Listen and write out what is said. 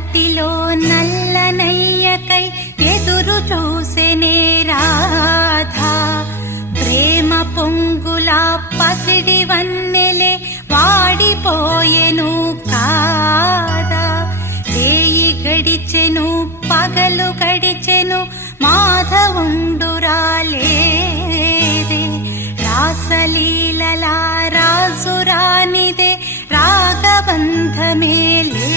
నాటిలో నల్లనయ్యకై ఎదురు చూసెనే రాధా. ప్రేమ పొంగులా పసిడి వన్నెలే వాడిపోయెను కాదా. రేయి గడిచెను పగలు గడిచెను మాధవుండురాలేదే. రాసలీలలా రాజురానిదే రాగబంధమే